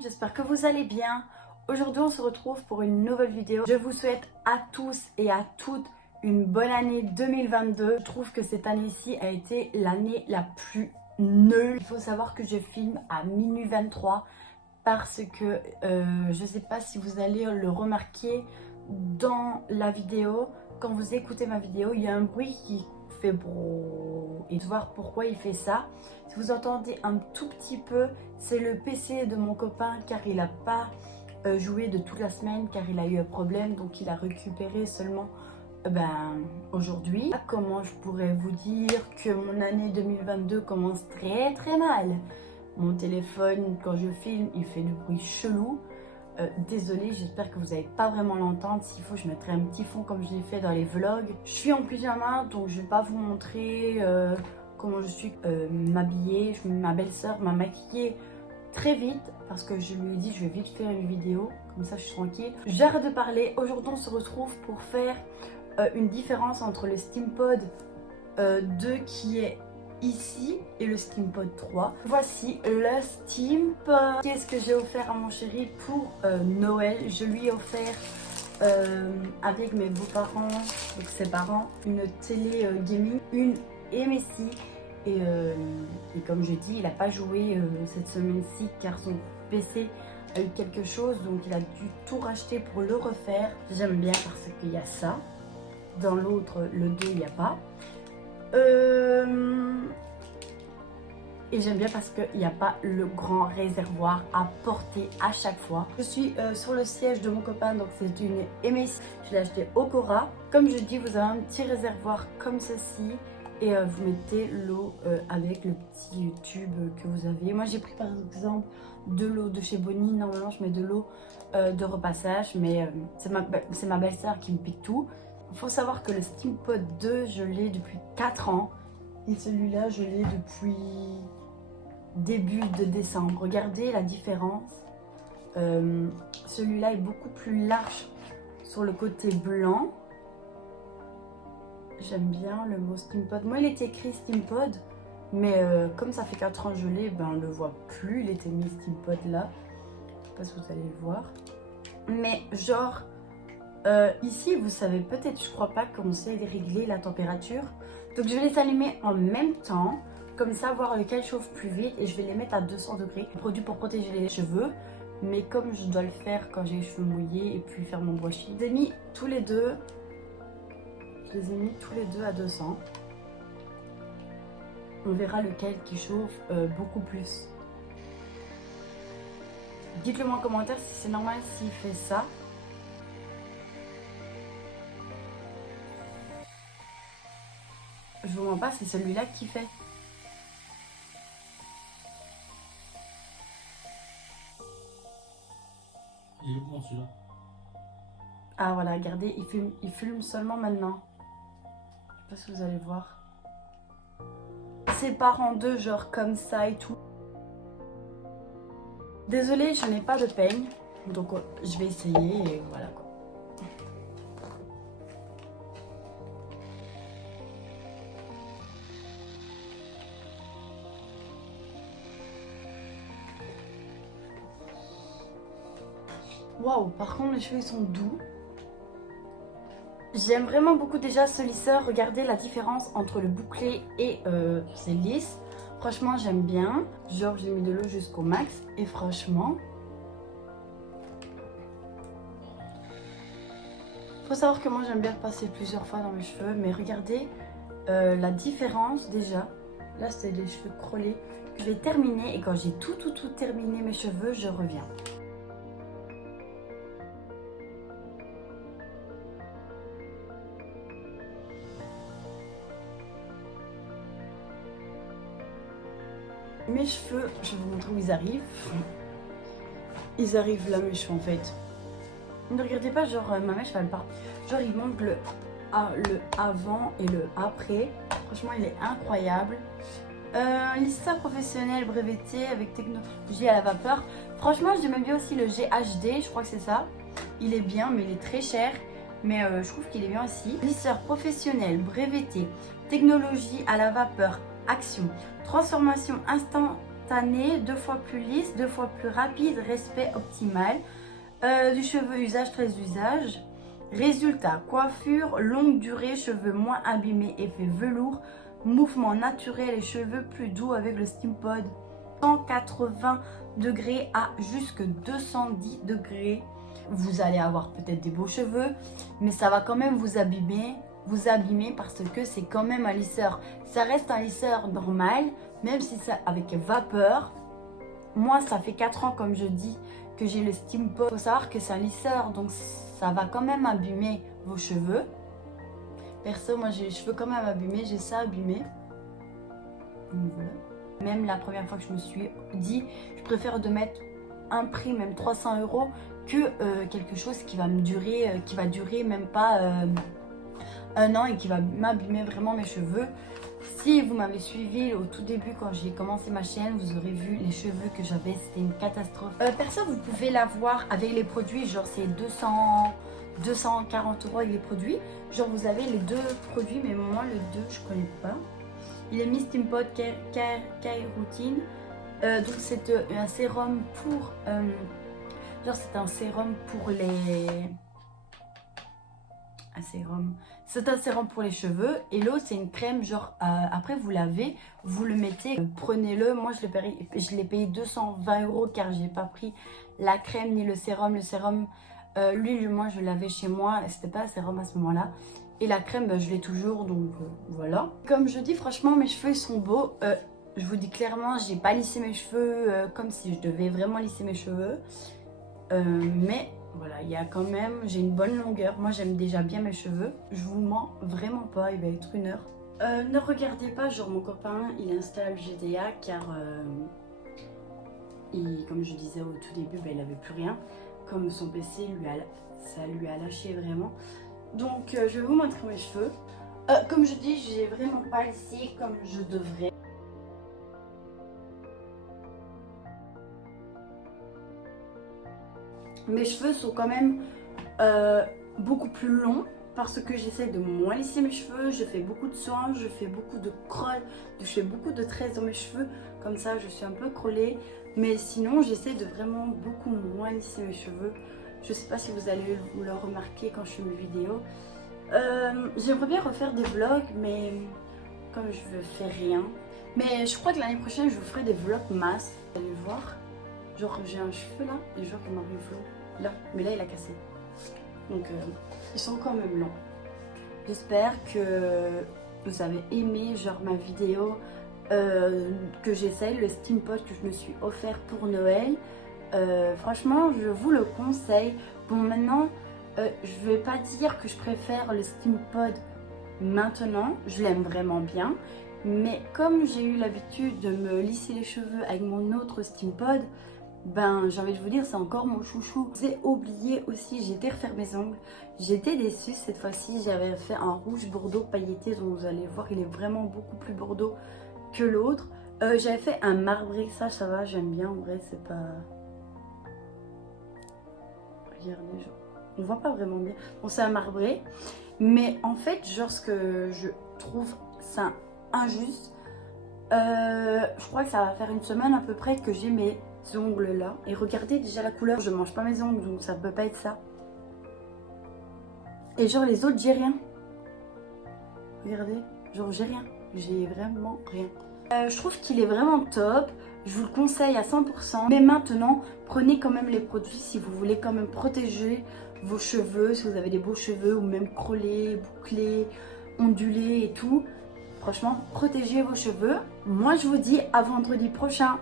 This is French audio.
monde, j'espère que vous allez bien. Aujourd'hui on se retrouve pour une nouvelle vidéo. Je vous souhaite à tous et à toutes une bonne année 2022. Je trouve que cette année-ci a été l'année la plus nulle. Il faut savoir que je filme à minuit 23 parce que je ne sais pas si vous allez le remarquer dans la vidéo. Quand vous écoutez ma vidéo, il y a un bruit qui fait brrr et de voir pourquoi il fait ça. Si vous entendez un tout petit peu, c'est le PC de mon copain car il n'a pas joué de toute la semaine car il a eu un problème, donc il a récupéré seulement aujourd'hui. Comment je pourrais vous dire que mon année 2022 commence très très mal. Mon téléphone, quand je filme, il fait du bruit chelou. Désolée, j'espère que vous n'allez pas vraiment l'entendre. S'il faut, je mettrai un petit fond comme je l'ai fait dans les vlogs. Je suis en pyjama, donc je ne vais pas vous montrer comment je suis m'habiller. Ma belle-sœur m'a maquillée très vite parce que je lui ai dit je vais vite faire une vidéo. Comme ça, je suis tranquille. J'arrête de parler. Aujourd'hui, on se retrouve pour faire une différence entre le SteamPod 2 qui est ici et le SteamPod 3. Voici le SteamPod. Qu'est-ce que j'ai offert à mon chéri pour Noël? Je lui ai offert avec mes beaux-parents, donc ses parents, une télé gaming, une MSI. Et comme je dis, il n'a pas joué cette semaine-ci car son PC a eu quelque chose, donc il a dû tout racheter pour le refaire. J'aime bien parce qu'il y a ça. Dans l'autre, le 2, il n'y a pas. Et j'aime bien parce qu'il n'y a pas le grand réservoir à porter à chaque fois. Je suis sur le siège de mon copain, donc c'est une MSI. Je l'ai acheté au Cora. Comme je dis, vous avez un petit réservoir comme ceci. Et vous mettez l'eau avec le petit tube que vous avez. Moi j'ai pris par exemple de l'eau de chez Bonnie. Normalement je mets de l'eau de repassage. Mais c'est ma belle-sœur qui me pique tout. Il faut savoir que le SteamPod 2 je l'ai depuis 4 ans. Et celui-là je l'ai depuis début de décembre. Regardez la différence. Celui-là est beaucoup plus large sur le côté blanc. J'aime bien le mot SteamPod. Moi, il était écrit SteamPod, mais comme ça fait 4 ans que je l'ai, on ne le voit plus. Il était mis SteamPod là. Je sais pas si vous allez le voir. Mais genre, ici, vous savez peut-être, je crois pas qu'on sait régler la température. Donc, je vais les allumer en même temps. Comme ça, voir lequel chauffe plus vite. Et je vais les mettre à 200 degrés. Produit pour protéger les cheveux. Mais comme je dois le faire quand j'ai les cheveux mouillés et puis faire mon brushing. Je les ai mis tous les deux. Je les ai mis tous les deux à 200. On verra lequel qui chauffe beaucoup plus. Dites-le moi en commentaire si c'est normal s'il fait ça. Je vous mens pas, c'est celui-là qui fait. Il est bon celui-là. Ah voilà, regardez, il fume seulement maintenant. Je sais pas si vous allez voir. Sépare en deux, genre comme ça et tout. Désolée, je n'ai pas de peigne. Donc je vais essayer et voilà quoi. Waouh, par contre les cheveux ils sont doux. J'aime vraiment beaucoup déjà ce lisseur. Regardez la différence entre le bouclé et c'est lisse. Franchement j'aime bien. Genre j'ai mis de l'eau jusqu'au max. Et franchement, faut savoir que moi j'aime bien passer plusieurs fois dans mes cheveux. Mais regardez la différence déjà. Là c'est les cheveux crôlés. Je vais terminer et quand j'ai tout terminé mes cheveux, je reviens. Mes cheveux, je vais vous montrer où ils arrivent. Ils arrivent là, mes cheveux en fait. Ne regardez pas, genre ma mèche elle part. Genre il montre le avant et le après. Franchement il est incroyable. Lisseur professionnel breveté avec technologie à la vapeur. Franchement j'aime bien aussi le GHD, je crois que c'est ça. Il est bien mais il est très cher. Mais je trouve qu'il est bien aussi. Lisseur professionnel breveté, technologie à la vapeur, action, transformation instantané, 2 fois plus lisse, 2 fois plus rapide, respect optimal. Du cheveu usage, très usage. Résultat, coiffure, longue durée, cheveux moins abîmés, effet velours, mouvement naturel et cheveux plus doux avec le SteamPod. 180 degrés à jusque 210 degrés. Vous allez avoir peut-être des beaux cheveux, mais ça va quand même vous abîmer parce que c'est quand même un lisseur. Ça reste un lisseur normal, même si c'est avec vapeur. Moi, ça fait 4 ans, comme je dis, que j'ai le SteamPod. Il faut savoir que c'est un lisseur, donc ça va quand même abîmer vos cheveux. Perso, moi j'ai les cheveux quand même abîmés, j'ai ça abîmé. Donc voilà. Même la première fois que je me suis dit, je préfère de mettre un prix, même 300 € que quelque chose qui va me durer, qui va durer même pas un an et qui va m'abîmer vraiment mes cheveux. Si vous m'avez suivi au tout début quand j'ai commencé ma chaîne, vous aurez vu les cheveux que j'avais, c'était une catastrophe. Perso, vous pouvez l'avoir avec les produits, genre c'est 240 € avec les produits. Genre vous avez les 2 produits, mais moi le 2 je connais pas. Il est mis SteamPod Care Routine. Donc c'est un sérum pour genre c'est un sérum pour les c'est un sérum pour les cheveux, et l'autre c'est une crème genre après vous lavez, vous le mettez, prenez-le. Moi je l'ai payé 220 € car j'ai pas pris la crème ni le sérum. L'huile, moi je l'avais chez moi, c'était pas un sérum à ce moment-là, et la crème je l'ai toujours, donc voilà. Comme je dis, franchement mes cheveux ils sont beaux. Je vous dis clairement, j'ai pas lissé mes cheveux comme si je devais vraiment lisser mes cheveux, mais voilà, il y a quand même, j'ai une bonne longueur. Moi j'aime déjà bien mes cheveux, je vous mens vraiment pas, il va être 1 heure. Ne regardez pas, genre mon copain il installe GTA car comme je disais au tout début, il avait plus rien. Comme son PC ça lui a lâché vraiment. Donc je vais vous montrer mes cheveux. Comme je dis, j'ai vraiment pas lissé comme je devrais. Mes cheveux sont quand même beaucoup plus longs parce que j'essaie de moins lisser mes cheveux. Je fais beaucoup de soins, je fais beaucoup de crawl, je fais beaucoup de tresses dans mes cheveux. Comme ça, je suis un peu crôlée. Mais sinon, j'essaie de vraiment beaucoup moins lisser mes cheveux. Je sais pas si vous allez le remarquer quand je fais mes vidéos. J'aimerais bien refaire des vlogs, mais comme je ne fais rien. Mais je crois que l'année prochaine, je vous ferai des vlogs masse. Vous allez voir. Genre, j'ai un cheveu là, et genre, il m'arrive là. Mais là, il a cassé. Donc, ils sont quand même longs. J'espère que vous avez aimé, genre, ma vidéo que j'essaye, le SteamPod que je me suis offert pour Noël. Franchement, je vous le conseille. Bon, maintenant, je vais pas dire que je préfère le SteamPod maintenant. Je l'aime vraiment bien. Mais comme j'ai eu l'habitude de me lisser les cheveux avec mon autre SteamPod, ben j'ai envie de vous dire, c'est encore mon chouchou. J'ai oublié aussi, j'ai été refaire mes ongles. J'étais déçue cette fois-ci. J'avais fait un rouge bordeaux pailleté, donc vous allez voir, il est vraiment beaucoup plus bordeaux que l'autre. J'avais fait un marbré, ça va, j'aime bien. En vrai, c'est pas... Regardez, genre, on voit pas vraiment bien. Bon, c'est un marbré, mais en fait, genre, ce que je trouve ça injuste, je crois que ça va faire 1 semaine à peu près que j'ai mes ongles là. Et regardez déjà la couleur, je mange pas mes ongles, donc ça peut pas être ça. Et genre les autres, j'ai rien. Regardez, genre j'ai rien. J'ai vraiment rien. Je trouve qu'il est vraiment top. Je vous le conseille à 100%. Mais maintenant, prenez quand même les produits si vous voulez quand même protéger vos cheveux. Si vous avez des beaux cheveux ou même crôlés, bouclés, ondulés et tout. Franchement, protégez vos cheveux. Moi, je vous dis à vendredi prochain.